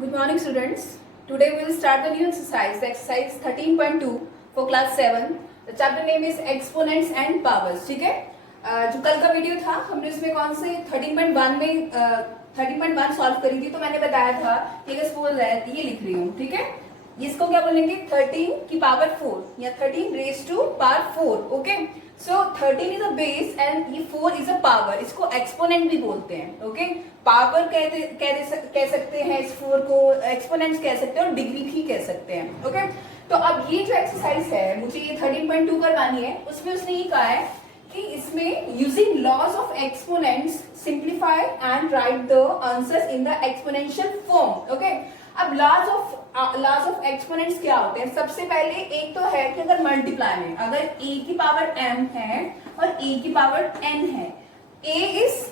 Good morning, students. Today we will start the new exercise, the exercise 13.2 for class 7. The chapter name is exponents and powers. ठीक है, जो कल का video था हमने उसमें कौन से 13.1 में 13.1 सॉल्व करी थी, तो मैंने बताया था कि अगर सपोज है ये लिख रही हूँ, ठीक है, इसको क्या बोलेंगे 13 की पावर 4 या 13 raise to power 4. Okay, so 13 is a base and ये 4 इज अ पावर. इसको एक्सपोनेंट भी बोलते हैं. ओके, पावर कह सकते हैं इस 4 को, एक्सपोनेंट कह सकते हैं और डिग्री भी कह सकते हैं. ओके, तो अब ये जो एक्सरसाइज है मुझे ये 13.2 करवानी है, उसमें उसने ये कहा है कि इसमें using laws of exponents simplify and write the answers in the exponential form. Okay, अब लॉज ऑफ एक्सपोनेंट्स क्या होते हैं? सबसे पहले एक तो है कि अगर मल्टीप्लाई में अगर a की पावर m है और a की पावर n है, a इज,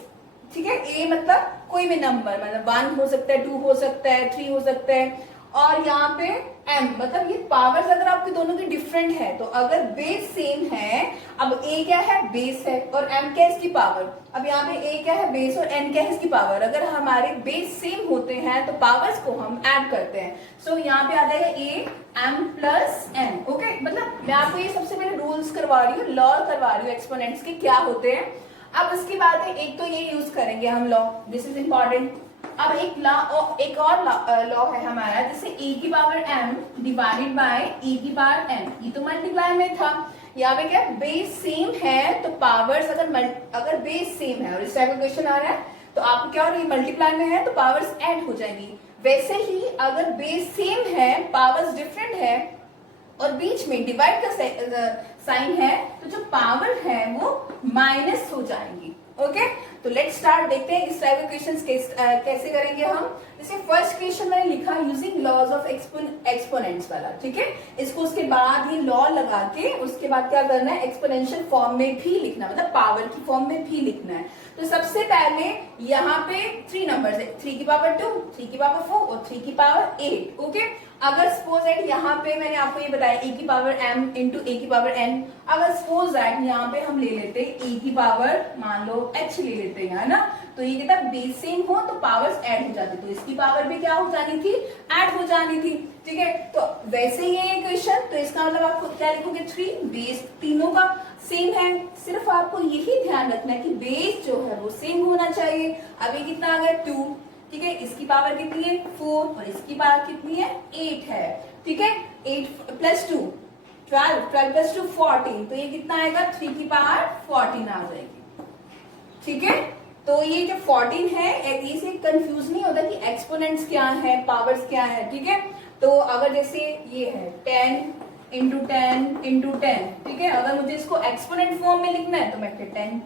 ठीक है, a मतलब कोई भी नंबर, मतलब 1 हो सकता है, 2 हो सकता है, 3 हो सकता है, और यहाँ पे m मतलब ये पावर्स अगर आपके दोनों की डिफरेंट है, तो अगर बेस सेम है, अब a क्या है? बेस है, और m क्या है? इसकी पावर. अब यहाँ पे a क्या है? बेस, और n क्या है? इसकी पावर. अगर हमारे बेस सेम होते हैं तो पावर्स को हम ऐड करते हैं. सो यहाँ पे आ जाएगा a m plus n. Okay, मतलब मैं आपको ये सबसे पहले रूल्स करवा रही हूँ, लॉ करवा रही हूँ एक्सपोनेंट्स के क्या होते हैं. अब उसकी बात है, एक तो ये यूज करेंगे हम लॉ, दिस इज इम्पोर्टेंट. अब एक और लॉ है हमारा, जैसे a की power m divided by e की पावर n. ये तो मल्टीप्लाई में था. यहाँ पे क्या, बेस सेम है तो पावर्स अगर बेस सेम है और इस टाइप का क्वेश्चन आ रहा है तो आपको क्या हो रही है, मल्टीप्लाई में है तो पावर्स ऐड हो जाएंगी. वैसे ही अगर बेस सेम है, पावर्स डिफरेंट है और बीच में डिवाइड का साइन है, तो जो पावर है वो माइनस हो जाएंगी. ओके, तो लेट्स स्टार्ट. देखते हैं इस टाइप के क्वेश्चंस कैसे करेंगे हम. जैसे फर्स्ट क्वेश्चन मैंने लिखा यूजिंग लॉज ऑफ एक्सपोनेंट्स वाला, ठीक है. इसको उसके बाद ये लॉ लगा के उसके बाद क्या करना है, एक्सपोनेंशियल फॉर्म में भी लिखना, मतलब पावर की फॉर्म में भी लिखना है. तो सबसे पहले यहाँ पे 3 नंबर है, 3 की पावर 2, 3 की पावर 4 और 3 की पावर 8. ओके, अगर सपोज दैट यहाँ पे मैंने आपको ये बताया a की पावर m इंटू a की पावर n, अगर सपोज दैट यहाँ पे हम ले लेते a की पावर मान लो h ले लेते हैं, है ना, तो ये कहता है बेस सेम हो तो पावर्स ऐड हो जाती, तो इसकी पावर भी क्या हो जानी थी, ऐड हो जानी थी. ठीक है, तो वैसे ही ये क्वेश्चन, तो इसका मतलब आप क्या लिखोगे, 3 बेस तीनों का सेम है. सिर्फ आपको यही ध्यान रखना है कि बेस जो है वो सेम होना चाहिए. अभी कितना आ गया 2, ठीक है, इसकी पावर कितनी है 4 और इसकी पावर कितनी है 8 है. ठीक है, 8 प्लस 2 12, 12 प्लस 2 14, तो ये कितना आएगा 3 की पावर 14 आ जाएगी. ठीक है, तो ये जो 14 है इसे कंफ्यूज नहीं होता कि एक्सपोनेंट्स क्या है, पावर्स क्या है. ठीक है, तो अगर जैसे ये है 10 इंटू 10 इंटू 10, ठीक है, अगर मुझे इसको एक्सपोनेंट फॉर्म में लिखना है तो मैं फिर 10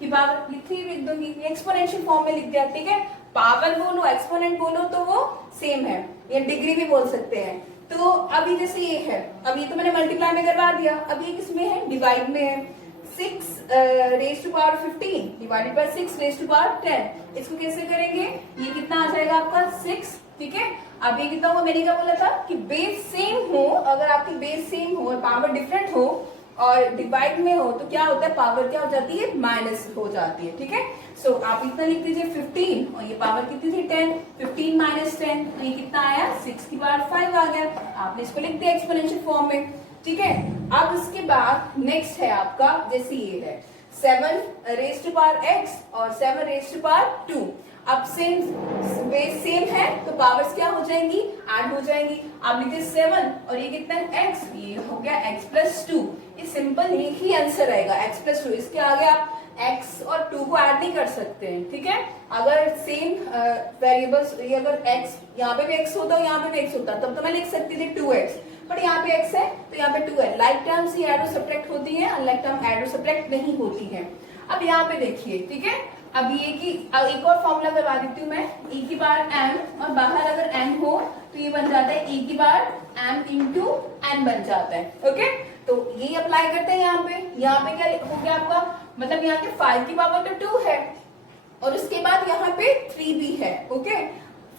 की पावर लिख दूंगी, एक्सपोनेंशियल फॉर्म में लिख दिया. ठीक है, पावर बोलो एक्सपोनेंट बोलो तो वो सेम है, ये डिग्री भी बोल सकते हैं. तो अभी जैसे ये है, अब ये तो मैंने मल्टीप्लाई में करवा दिया, अब ये किसमें है, डिवाइड में है. 6 raise to power 15 divided by 6 raise to power 10. इसको कैसे करेंगे, ये कितना आ जाएगा आपका 6. ठीक है, अब ये कितना होगा, मैंने क्या बोला था कि बेस सेम हो, अगर आपकी बेस सेम हो और पावर डिफरेंट हो और डिवाइड में हो तो क्या होता है, पावर क्या हो जाती है, माइनस हो जाती है. ठीक है, सो आप इतना लिख दीजिए 15 और ये पावर कितनी थी 10, 15 माइनस 10, तो ये कितना आया 6 की पावर 5 आ गया. आपने इसको लिख दिया एक्सपोनेंशियल फॉर्म में. ठीक है, अब इसके बाद नेक्स्ट है आपका, जैसे ये है 7 रेज टू पावर x और 7 रेज टू पावर 2. अब सेम बेस सेम है तो पावर्स क्या हो जाएंगी, ऐड हो जाएंगी. आप लिखिए 7 और ये कितना है x, ये हो गया x प्लस 2. ये सिंपल एक ही आंसर रहेगा x प्लस 2. इसके आगे आप x और 2 को ऐड नहीं कर सकते हैं. ठीक है, अगर सेम वेरिएबल्स, ये अगर x यहाँ पे भी x होता यहाँ पे भी x होता तब तो मैं लिख सकती थी 2x, बट यहाँ पे x है तो यहाँ पे 2 है. लाइक टर्म्स ही ऐड और सब्ट्रैक्ट होती है, अनलाइक टर्म ऐड और सब्ट्रैक्ट नहीं होती है. अब यहाँ पे देखिए, ठीक है, अब ये की एक और फॉर्मूला करवा देती हूँ मैं, e की पावर m और बाहर अगर n हो तो ये बन जाता है e की पावर m इंटू n बन जाता है. ओके, तो ये अप्लाई करते हैं यहाँ पे क्या हो गया आपका, मतलब यहाँ के 5 की पावर तो 2 है और उसके बाद यहाँ पे 3 भी है. ओके,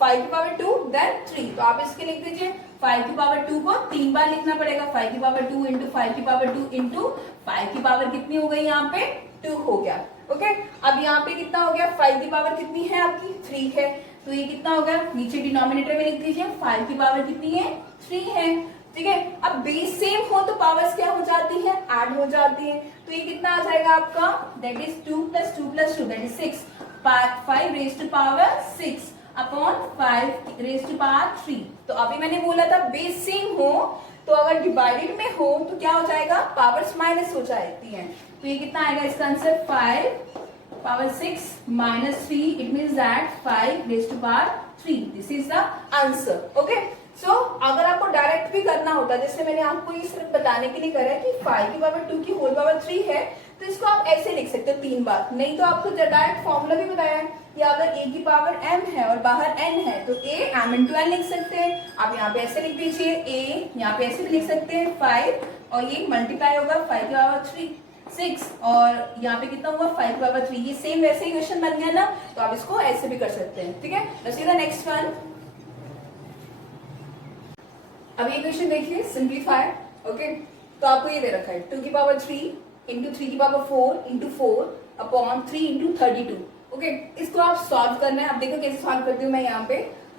5 की पावर 2 देन 3, तो आप इसके लिख दीजिए 5 की पावर 2 को 3 बार लिखना पड़ेगा. 5 की पावर 2 इंटू 5 की पावर 2 इंटू 5 की पावर कितनी हो गई, यहाँ पे 2 हो गया. ओके, अब यहाँ पे कितना हो गया, 5 की पावर कितनी है आपकी 3 है. तो ये कितना होगा, नीचे डिनोमिनेटर में लिख दीजिए, 5 की पावर कितनी है, 3 है। ठीक है, अब बेस सेम हो तो पावर्स क्या हो जाती है, ऐड हो जाती है। तो ये कितना आ जाएगा आपका, that is 2 + 2 + 2 that is 6, 5 raise to power 6 upon 5 raise to power 3। तो अभी मैंने बोला था बेस सेम हो तो अगर डिवाइडेड में हो तो क्या हो जाएगा, पावर्स माइनस हो जाती हैं। तो ये कितना आएगा इसका answer, 5 power 6 - 3, it means that 5 raise to power 3, this is the answer. Okay, so अगर आपको डायरेक्ट भी करना होता, जैसे मैंने आपको ये सिर्फ बताने के लिए करा है कि 5 की पावर 2 की होल पावर 3 है, तो इसको आप ऐसे लिख सकते हो 3 बार। नहीं तो आपको डायरेक्ट फॉर्मूला भी बताया है, या अगर a की पावर m है और बाहर n है तो a m into n लिख सकते हैं। आप यहाँ पे ऐसे लिख दीजिए, a यहाँ पे ऐसे भी लिख सकते हैं 5 और ये मल्टीप्लाई होगा 5 की पावर 3 6 और यहाँ पे कितना होगा 5 की पावर 3, ये सेम वैसे ही क्वेश्चन बन गया ना, तो आप इसको ऐसे भी कर सकते हैं। ठीक है, let's see the next one। अब ये क्वेश्चन देखिए, सिंप्लीफाई। ओके, तो आपको ये दे रखा है 2 की पावर 3 इंटू 3 की power 4 into 4 upon 3 into 32। Okay, इसको आप सॉल्व करना है। अब देखो कैसे सॉल्व करती हूँ मैं यहाँ पे।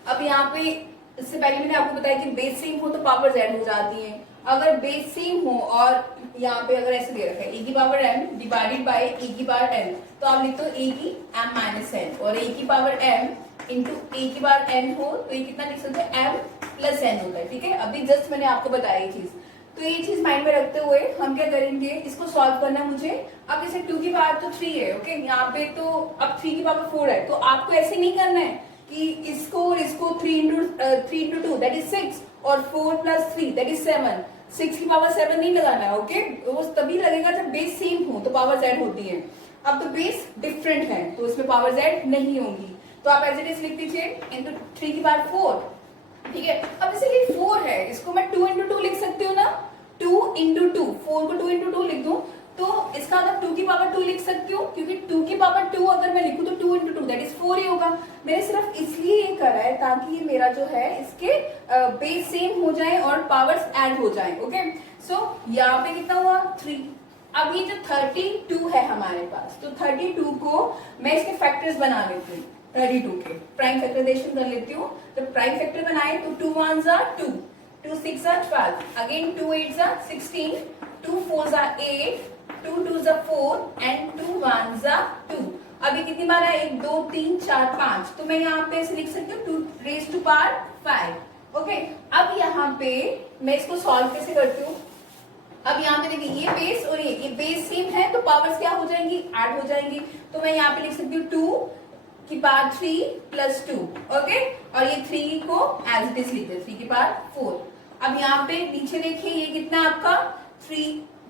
अब यहाँ पे इससे पहले मैंने आपको बताया कि बेस सेम हो तो पावर्स ऐड हो जाती हैं। अगर बेस सेम हो और यहाँ पे अगर ऐसे दे रखा है a की power m divided by a की पावर n, तो आप लिखते हो a की m माइनस n, और a की पावर m इंटू a की पावर n हो तो ये कितना लिख सकते हैं, m प्लस n होता है। ठीक है, अभी जस्ट मैंने आपको बताया ये चीज। तो ये चीज माइंड में रखते हुए हम क्या करेंगे, इसको सॉल्व करना है मुझे। अब जैसे 2 की पावर तो 3 है, ओके, यहाँ पे तो अब 3 की पावर 4 है, तो आपको ऐसे नहीं करना है कि इसको 3 इंटू 2 दैट इज 6 और 4 + 3 दैट इज 7, 6 की पावर 7 नहीं लगाना है। ओके, वो तभी लगेगा जब बेस सेम हो तो पावर्स ऐड होती है। अब तो बेस डिफरेंट है तो इसमें पावर्स ऐड नहीं होंगी, तो आप एज इट इज लिख दीजिए इंटू 3 की पावर 4। ठीक है, अब जैसे ये 4 है, इसको मैं 2 इंटू 2 लिख सकती हूँ ना, 2 इंटू 2, 4 को 2 इंटू 2 लिख दूं तो इसका मतलब 2 की पावर 2 लिख सकती हूँ, क्योंकि 2 की पावर 2 अगर मैं लिखूं तो 2 इंटू 2 दैट इज 4 ही होगा। मैंने सिर्फ इसलिए ये करा है ताकि ये मेरा जो है इसके बेस सेम हो जाए और पावर्स ऐड हो जाए। ओके, सो यहाँ पे कितना हुआ 3। अब ये जो 32 है हमारे पास, तो 32 को मैं इसके फैक्टर्स बना लेती हूँ, 32 के प्राइम फैक्टराइजेशन कर लेती हूँ। तो प्राइम फैक्टर बनाए तो 2 1s are 2, 2 6s are 12, again 2 8s are 16, 2 4s are 8, 2 2s are 4 and 2 1s are 2। अभी कितनी बार है, 1 2 3 4 5, तो मैं यहाँ पे ऐसे लिख सकती हूँ 2 रेज़ टू पावर 5। ओके, अब यहाँ पे मैं इसको सॉल्व कैसे करती हूँ। अब यहाँ पे देखिए ये बेस और ये बेस सेम है तो पावर्स क्या हो जाएंगी, ऐड हो जाएंगी। तो मैं यहाँ पे लिख सकती हूँ 2 की पावर 3 + 2। ओके, और ये 3 को एज इट इज लिख दे, 3 की पावर 4। अब यहाँ पे नीचे देखिए ये कितना आपका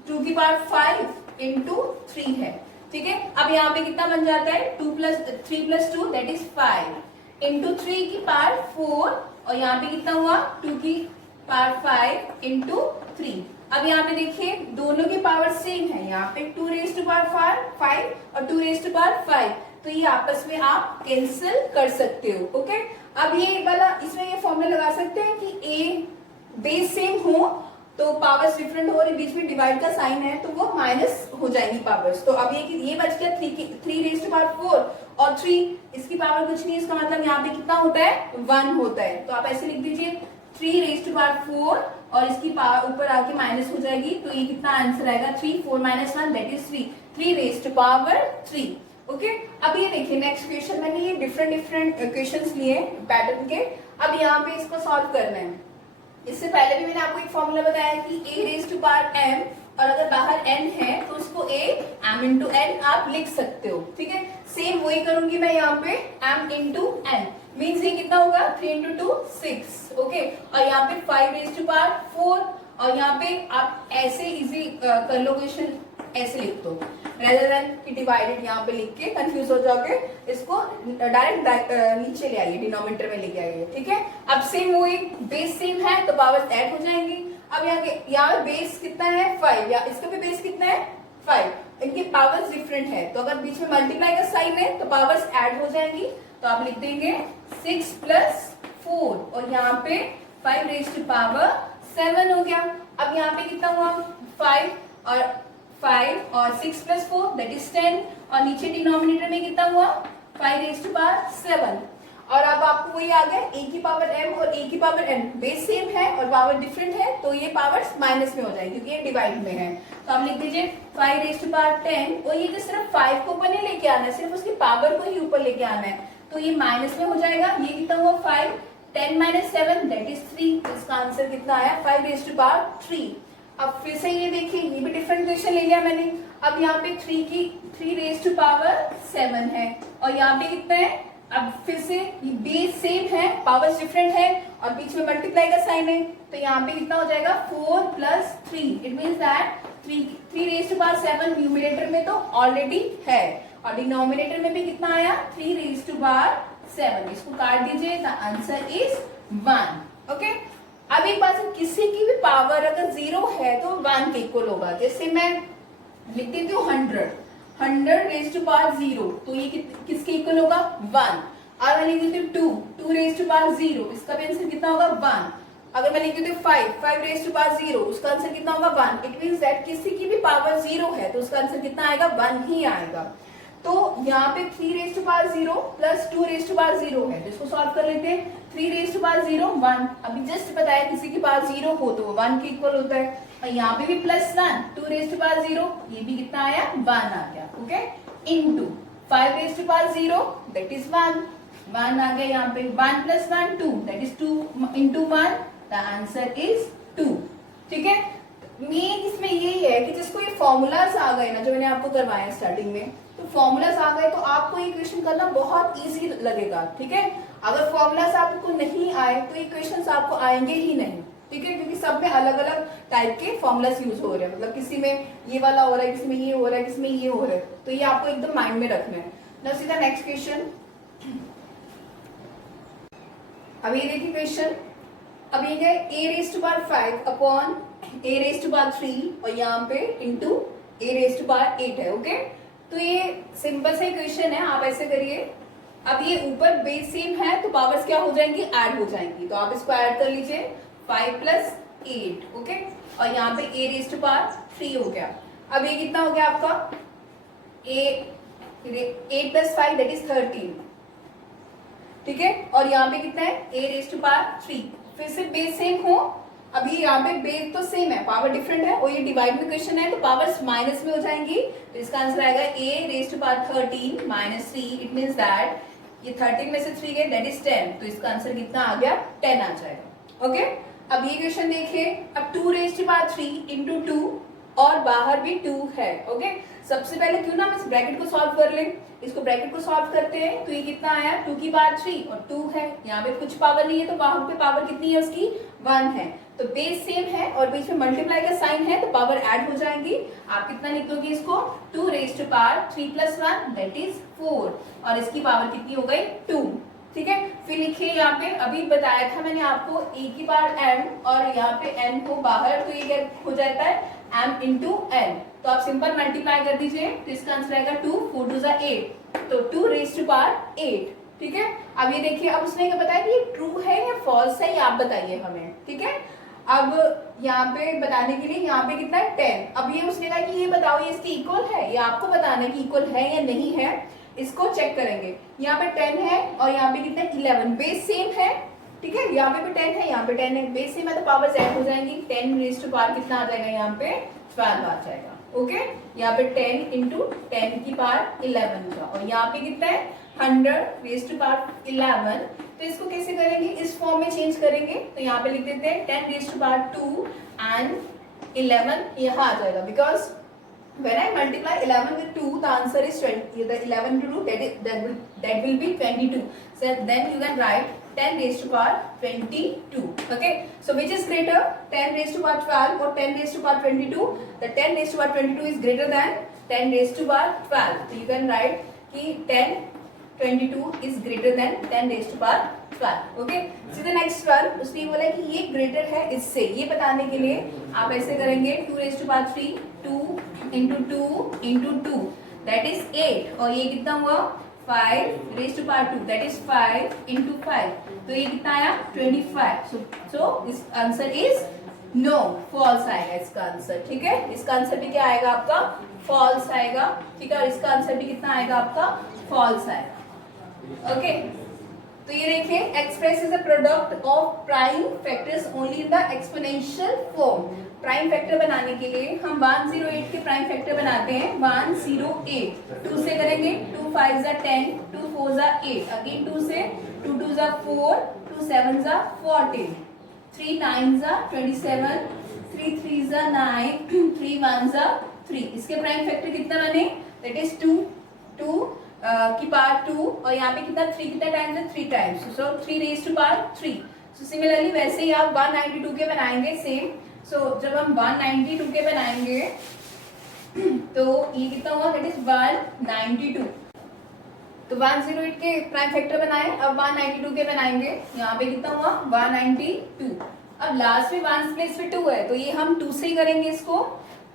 2 की पावर 5 इंटू 3 है। ठीक है, अब यहाँ पे कितना बन जाता है 3 + 2 दैट इज 5 इंटू 3 की पावर 4, और यहाँ पे कितना हुआ 2 की पावर 5 इंटू 3। अब यहाँ पे देखिए दोनों की पावर सेम है, यहाँ पे 2 रेज़ टू पावर 5 और 2 रेज़ टू पावर 5, तो ये आपस में आप कैंसिल कर सकते हो। ओके, अब ये वाला इसमें ये फॉर्मूला लगा सकते हैं कि a बेस सेम हो तो पावर्स डिफरेंट हो और बीच में डिवाइड का साइन है तो वो माइनस हो जाएगी पावर्स। तो अब ये बच गया 3 रेज़ टू पावर 4 और 3 इसकी पावर कुछ नहीं, इसका मतलब यहाँ पे कितना होता है 1 होता है। तो आप ऐसे लिख दीजिए 3 रेज़ टू पावर 4 और इसकी पावर ऊपर आके माइनस हो जाएगी, तो ये कितना आंसर आएगा 3 4 - 1 that is 3 raise to power 3। Okay, अब ये देखिए नेक्स्ट क्वेश्चन, मैंने ये डिफरेंट क्वेश्चंस लिए पैटर्न के। अब यहाँ पे इसको सॉल्व करना है। इससे पहले भी मैंने आपको एक फॉर्मूला बताया कि a raise to power m, और अगर बाहर n है तो उसको a m इंटू n आप लिख सकते हो। ठीक है, सेम वही करूंगी मैं यहाँ पे m इंटू n, मीन्स ये कितना होगा 3 इंटू 2 6। ओके, और यहाँ पे 5 रेज़ टू पावर 4, और यहाँ पे आप ऐसे इजी कर लो क्वेश्चन, ऐसे लिख दो रेदर देन कि डिवाइडेड यहाँ पे लिख के कंफ्यूज हो जाओगे, इसको डायरेक्ट नीचे ले आइए, डिनोमिनेटर में लेके आइए। ठीक है, अब सेम वही बेस सेम है तो पावर्स ऐड हो जाएंगी। अब यहाँ पे बेस कितना है 5, या इसका भी बेस कितना है 5, इनकी पावर्स डिफरेंट है तो अगर बीच में मल्टीप्लाई का साइन है तो पावर्स ऐड हो जाएंगी। तो आप लिख देंगे 6 + 4 और यहाँ पे 5 रेज़ टू पावर 7 हो गया। अब यहाँ पे कितना हुआ 5 और 6 + 4 दैट इज 10, और नीचे डिनोमिनेटर में कितना हुआ 5 रेज़ टू पावर 7। और अब आपको वही आ गया a की पावर m और a की पावर n, बेस सेम है और पावर डिफरेंट है तो ये पावर्स माइनस में हो जाएगी क्योंकि ये डिवाइड में है। तो आप लिख दीजिए 5 रेज़ टू पावर 10 और ये जो सिर्फ 5 को ऊपर नहीं लेके आना है, सिर्फ उसकी पावर को ही ऊपर लेके आना है तो ये माइनस में हो जाएगा। ये कितना हुआ 5, 10 माइनस 7 दैट इज 3। इसका आंसर कितना आया 5 रेज़ टू पावर 3। अब फिर से ये देखिए ये भी डिफरेंट क्वेश्चन ले लिया मैंने। अब यहाँ पे 3 रेज़ टू पावर 7 है और यहाँ पे कितना है, अब फिर से बेस सेम है पावर्स डिफरेंट है और बीच में मल्टीप्लाई का साइन है तो यहाँ पे कितना हो जाएगा 4 plus 3। It means that 3 raise to power 7 numerator में तो ऑलरेडी है और डिनोमिनेटर में भी कितना आया 3 रेज़ टू पावर 7। इसको काट दीजिए, द आंसर इज 1। ओके, अब एक बात है, किसी की भी पावर अगर 0 है तो 1 के इक्वल होगा। जैसे मैं लिख देती हूँ 100 रेज़ टू पावर 0 तो ये किसके इक्वल होगा 1। और मैं लिख देती हूँ 2 रेज़ टू पावर 0, इसका भी आंसर कितना होगा 1। अगर मैं लिख देती हूँ 5 रेज़ टू पावर 0, उसका आंसर कितना होगा 1। इट मीन्स दैट किसी की भी पावर 0 है तो उसका आंसर कितना आएगा 1 ही आएगा। तो यहाँ पे 3 raise to power 0 plus 2 raise to power 0 है तो इसको सॉल्व कर लेते हैं। 3 रेज़ टू पावर 0 1, अभी जस्ट बताया किसी की पावर 0 हो तो वो 1 के इक्वल होता है। और यहाँ पे भी प्लस 1 2 रेज़ टू पावर 0, ये भी कितना आया 1 आ गया। Okay, into 5 raise to power 0 that is 1 आ गया। यहाँ पे 1 plus 1 2 that is 2 into 1, the answer is 2। ठीक है, मेन इसमें यही है कि जिसको ये फॉर्मूलाज आ गए ना जो मैंने आपको करवाया स्टार्टिंग में, तो फॉर्मूलाज आ गए तो आपको ये क्वेश्चन करना बहुत इजी लगेगा। ठीक है, अगर फॉर्मूलाज आपको नहीं आए तो ये क्वेश्चन आपको आएंगे ही नहीं। ठीक है, क्योंकि सब में अलग अलग टाइप के फॉर्मूलाज यूज हो रहे हैं, मतलब किसी में ये वाला हो रहा है, किसी में ये हो रहा है, किसी में ये हो रहा है, तो ये आपको एकदम माइंड में रखना है ना। सीधा नेक्स्ट क्वेश्चन, अब ये देखिए क्वेश्चन, अब ये है a raise to power 5 upon a raise to power 3 और यहाँ पे into a raise to power 8 है। ओके, तो ये सिंपल सा क्वेश्चन है, आप ऐसे करिए। अब ये ऊपर बेस सेम है तो पावर्स क्या हो जाएंगी, ऐड हो जाएंगी, तो आप इसको ऐड कर लीजिए 5 प्लस 8। ओके, और यहाँ पे a रेज़ टू पावर 3 हो गया। अब ये कितना हो गया आपका 8 प्लस 5 दैट इज 13। ठीक है, और यहाँ पे कितना है a रेज़ टू पावर 3। फिर से बेस सेम हो, अभी यहाँ पे बेस तो सेम है, पावर डिफरेंट है और ये डिवाइड में क्वेश्चन है तो पावर्स माइनस में हो जाएंगी, तो इसका आंसर आएगा a raise to power 13 minus 3। It means that ये 13 में से 3 गए दैट इज 10, तो इसका आंसर कितना आ गया 10 आ जाएगा। ओके, अब ये क्वेश्चन देखिए, अब 2 रेज़ टू पावर 3 इंटू 2 और बाहर भी 2 है। ओके, सबसे पहले क्यों ना हम इस ब्रैकेट को सॉल्व कर लें, इसको ब्रैकेट को सॉल्व करते हैं तो ये कितना आया 2 की पावर 3 और 2 है, यहाँ पे कुछ पावर नहीं है तो वहां पे पावर कितनी है उसकी 1 है, तो बेस सेम है और बीच में मल्टीप्लाई का साइन है तो पावर ऐड हो जाएंगी। आप कितना लिखोगे इसको 2 raise to power 3 plus 1 that is 4 और इसकी पावर कितनी हो गई 2। ठीक है, फिर लिखिए यहाँ पे, अभी बताया था मैंने आपको a की पावर m और यहाँ पे n को बाहर, तो ये क्या हो जाता है m इंटू n, तो आप सिंपल मल्टीप्लाई कर दीजिए तो इसका आंसर आएगा 2 4 2 8, तो 2 रेज़ टू पावर 8। ठीक है, अब ये देखिए, अब उसने क्या बताया कि ये ट्रू है या फॉल्स है, ये आप बताइए हमें। ठीक है, अब यहाँ पे बताने के लिए यहाँ पे कितना है 10। अब ये उसने कहा कि ये बताओ ये इसके इक्वल है, ये आपको बताना है कि इक्वल है या नहीं है, इसको चेक करेंगे। यहाँ पे 10 है और यहाँ पे कितना 11, बेस सेम है। ठीक है, यहाँ पे भी 10 है, यहाँ पे 10 है, बेस सेम है तो पावर्स ऐड हो जाएंगी। 10 रेज़ टू पावर कितना आ जाएगा, यहाँ पे 12 आ जाएगा। ओके, यहाँ पे 10 इंटू 10 की पावर 11 का, और यहाँ पे कितना है 100 रेज़ टू पावर 11। तो इसको कैसे करेंगे, इस फॉर्म में चेंज करेंगे, तो यहाँ पे लिख देते हैं 10 रेज़ टू पावर 2 एंड 11 यहाँ आ जाएगा, because when I multiply 11 with 2, the answer is 20. The 11 to 2 that will be 22. So then you can write 10 raised to power 22. Okay. So which is greater, 10 raised to power 12 or 10 raised to power 22? The 10 raised to power 22 is greater than 10 raised to power 12. So you can write कि 10 22 is greater than 10 raised to power 12. Okay. So the next 12, उसने बोला कि ये greater है इससे, ये बताने के लिए आप ऐसे करेंगे 2 raised to power 3 2 into 2 into 2 that is 8, और ये कितना हुआ 5 raised to power 2 that is 5 into 5, तो ये कितना आया 25। so this answer is no, false आएगा इसका आंसर। ठीक है, इसका आंसर भी क्या आएगा आपका false आएगा। ठीक है, और इसका आंसर भी कितना आएगा आपका false आएगा। ओके, तो ये देखिए express is a product of prime factors only in the exponential form. Prime factor बनाने के लिए हम 108 के प्राइम फैक्टर बनाते हैं 108। 2 से करेंगे 2 5 जा 10, 2 4 जा 8, अगेन 2 से 2 2 जा 4, 2 7 जा 14, 3 9 जा 27, 3 3 जा 9, 3 1 जा 3। इसके प्राइम फैक्टर कितना बने, दैट इज 2 2 की पावर 2 और यहाँ पे कितना 3 कितना टाइम्स है 3 times, so 3 raise to power 3। So similarly वैसे ही आप 192 के बनाएंगे सेम। सो जब हम 192 के बनाएंगे तो ये कितना हुआ, दैट इज 192। तो 108 के प्राइम फैक्टर बनाए, अब 192 के बनाएंगे, यहाँ पे कितना हुआ 192। अब लास्ट में 1 प्लेस पे 2 है तो ये हम 2 से ही करेंगे इसको।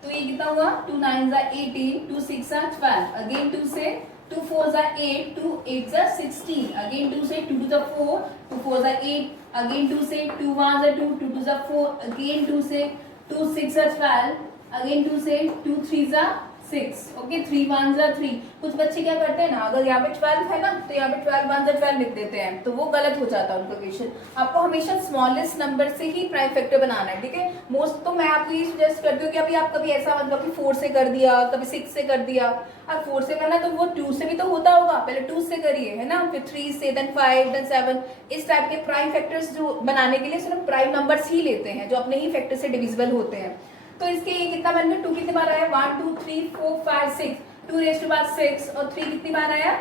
तो ये कितना हुआ 2 9 जा 18, 2 6 जा 12, अगेन 2 से 2 4 जा 8, 2 8 जा 16, अगेन 2 से 2 2 जा 4, 2 4 जा 8, अगेन 2 से 2 1 जा 2, 2 2 जा 4, अगेन 2 से 2 6 जा 12, अगेन 2 से 2 3 जा 6, ओके 3 1 जा 3। कुछ बच्चे क्या करते हैं ना, अगर यहाँ पे 12 है ना तो यहाँ पे 12 1 जा 12 लिख देते हैं, तो वो गलत हो जाता है उनका क्वेश्चन। आपको हमेशा स्मॉलेस्ट नंबर से ही प्राइम फैक्टर बनाना है, ठीक है। मोस्ट तो मैं आपको ये सजेस्ट करती हूँ कि अभी आप कभी ऐसा मतलब कि 4 से कर दिया, कभी 6 से कर दिया। अब 4 से करना तो वो 2 से भी तो होता होगा, पहले 2 से करिए, है ना, फिर 3 से, देन 5, देन 7। इस टाइप के प्राइम फैक्टर्स जो बनाने के लिए सिर्फ प्राइम नंबर्स ही लेते हैं जो अपने ही फैक्टर से डिविजिबल होते हैं। तो इसके ये कितना बन गया, 2 कितने बार आया 1 2 3 4 5 6, 2 रेज़ टू पावर 6 और 3 कितनी बार आया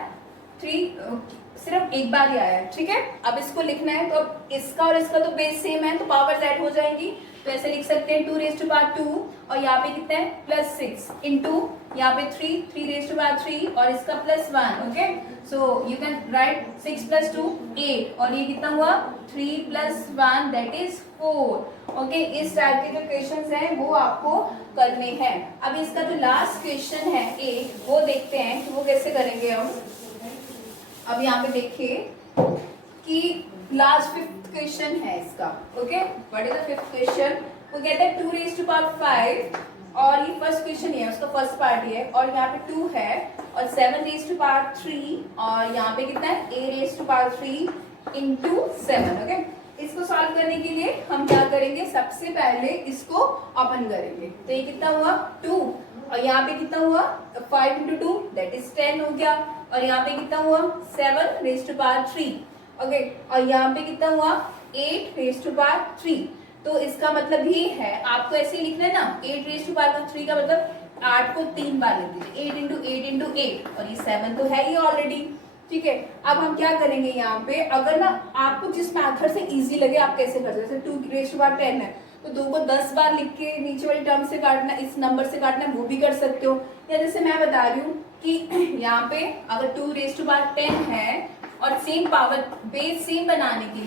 3, सिर्फ एक बार ही आया है, ठीक है। अब इसको लिखना है तो अब इसका और इसका तो बेस सेम है तो पावर्स ऐड हो जाएंगी, तो ऐसे लिख सकते हैं 2 रेज़ टू पावर 2 और यहाँ पे कितना है +6 इंटू यहाँ पे 3 रेज़ टू पावर 3 और इसका +1, okay. So you can write 6 + 2 8 और ये कितना हुआ 3 + 1 दैट इज 4, ओके। इस टाइप के जो क्वेश्चंस हैं वो आपको करने हैं। अब इसका जो लास्ट क्वेश्चन है एक, वो देखते हैं कि वो कैसे करेंगे हम। अब यहाँ पे देखिए कि लास्ट 5th क्वेश्चन है इसका, okay. What is the 5th question, वो कहते हैं 2 रेज़ टू पावर 5 और ये फर्स्ट क्वेश्चन है, उसका फर्स्ट पार्ट ही है और यहाँ पे 2 है और 7 रेज़ टू पावर 3 और यहाँ पे कितना है a raise to power 3 into 7, okay. इसको सॉल्व करने के लिए हम क्या करेंगे, सबसे पहले इसको ओपन करेंगे। तो ये कितना हुआ 2 और यहाँ पे कितना हुआ 5 इंटू 2 दैट इज 10 हो गया और यहाँ पे कितना हुआ 7 रेज़ टू पावर 3, ओके। और यहाँ पे कितना हुआ 8 रेज़ टू पावर 3। तो इसका मतलब ये है, आपको ऐसे ही लिखना है ना, 8 रेज़ टू पावर 3 का मतलब 8 को 3 बार लिख दीजिए, 8 इंटू 8 इंटू 8 और ये 7 तो है ही ऑलरेडी, ठीक है। अब हम क्या करेंगे यहाँ पे, अगर ना आपको जिस मैथड से इजी लगे आप कैसे कर सकते हैं। जैसे 2 रेज़ टू पावर 10 है तो 2 को 10 बार लिख के नीचे वाली टर्म से काटना, इस नंबर से काटना, वो भी कर सकते हो। या जैसे मैं बता रही हूँ कि यहाँ पे अगर 2 रेज़ टू पावर 10 है और सेम पावर बेस सेम बनाने के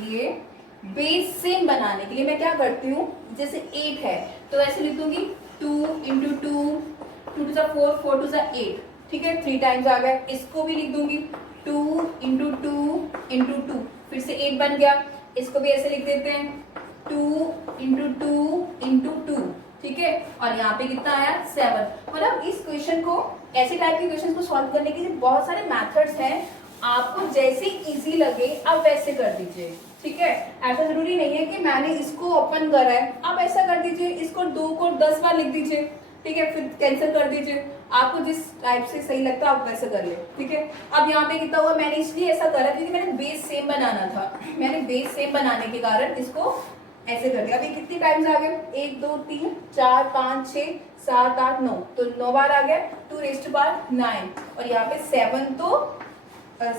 लिए मैं क्या करती हूँ, जैसे 8 है तो ऐसे लिख दूंगी 2 इंटू 2, 2 टू 4, 4 टू 8, ठीक है, 3 टाइम्स आ गया। इसको भी लिख दूंगी 2 इंटू 2 इंटू 2, फिर से 8 बन गया। इसको भी ऐसे लिख देते हैं 2 इंटू 2 इंटू 2, ठीक है। और यहाँ पे कितना आया 7। मतलब इस क्वेश्चन को, ऐसे टाइप के क्वेश्चन को सॉल्व करने के लिए बहुत सारे मेथड्स हैं, आपको जैसे इजी लगे आप वैसे कर दीजिए, ठीक है। ऐसा जरूरी नहीं है कि मैंने इसको ओपन करा है, आप ऐसा कर दीजिए, इसको 2 को 10 बार लिख दीजिए, ठीक है, फिर कैंसिल कर दीजिए। आपको जिस टाइप से सही लगता है आप वैसे कर ले, ठीक है। अब यहाँ पे कितना हुआ, मैंने इसलिए ऐसा करा क्योंकि मैंने बेस सेम बनाना था, मैंने बेस सेम बनाने के कारण इसको ऐसे कर दिया। अभी कितनी टाइम्स आ गए, 1 2 3 4 5 6 7 8 9, तो 9 बार आ गया 2 रेज़ टू पावर 9 और यहाँ पे 7 तो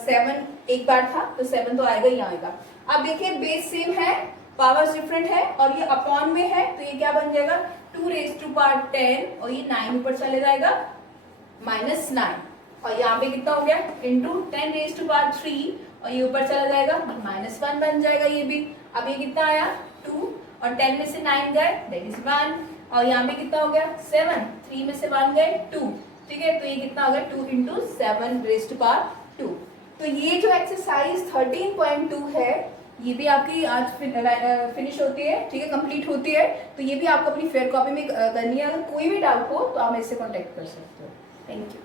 7 एक बार था तो 7 तो आएगा ही आएगा। अब देखिए बेस सेम है, पावर्स डिफरेंट है और ये अपॉन में है तो ये क्या बन जाएगा 2 रेज़ टू पावर 10 और ये 9 ऊपर चले जाएगा -9 और यहाँ पे कितना हो गया इंटू 10 रेज़ टू पावर 3 और ये ऊपर चला जाएगा -1 बन जाएगा ये भी। अब ये कितना आया 2 और 10 में से 9 गए दैट इज 1 और यहाँ पे कितना हो गया 7, 3 में से 1 गए 2, ठीक है। तो ये कितना हो गया 2 इंटू 7 रेज़ टू पावर 2। तो ये जो एक्सरसाइज 13.2 है ये भी आपकी आज फिनिश होती है, ठीक है, कंप्लीट होती है। तो ये भी आपको अपनी फेयर कॉपी में करनी है। अगर कोई भी डाउट हो तो आप मेरे से कॉन्टेक्ट कर सकते हो। Thank you.